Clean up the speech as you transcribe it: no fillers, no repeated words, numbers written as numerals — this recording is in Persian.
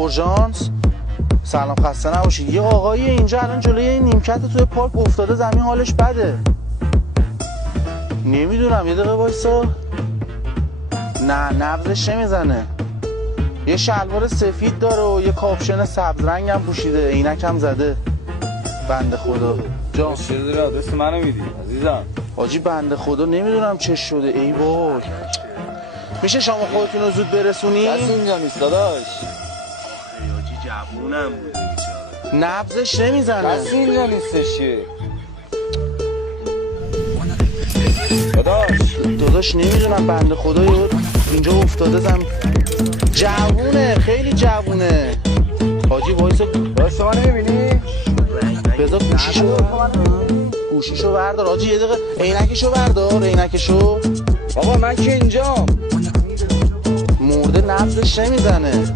اورژانس. سلام خسته نباشید. یه آقایی اینجا الان جلوی این نیمکت توی پارک افتاده زمین، حالش بده. نمیدونم، یه دقیقه وایسا. نه نبضش نمیزنه. یه شلوار سفید داره و یه کاپشن سبز رنگ هم پوشیده، عینک هم زده. بنده خدا. جان چه داره آدرس منو میدی عزیزم؟ حاجی بنده خدا نمیدونم چه شده. ای وای. میشه شما خودتون رو زود برسونی؟ کسی اینجا نیست داداش. حاجی جوونم بوده بیچاره. نبضش نمیزنه. کسی اینجا نیستش که. داداش نمیدونم بنده خدا اینجا افتاده زمین. جوونه، خیلی جوونه. حاجی وایسا. داداش ما نمیبینی؟ بذار گوشیشو بردار. حاجی یه دقیقه عینکشو بردار. عینکشو. بابا من که اینجام. مرده نبضش نمیزنه.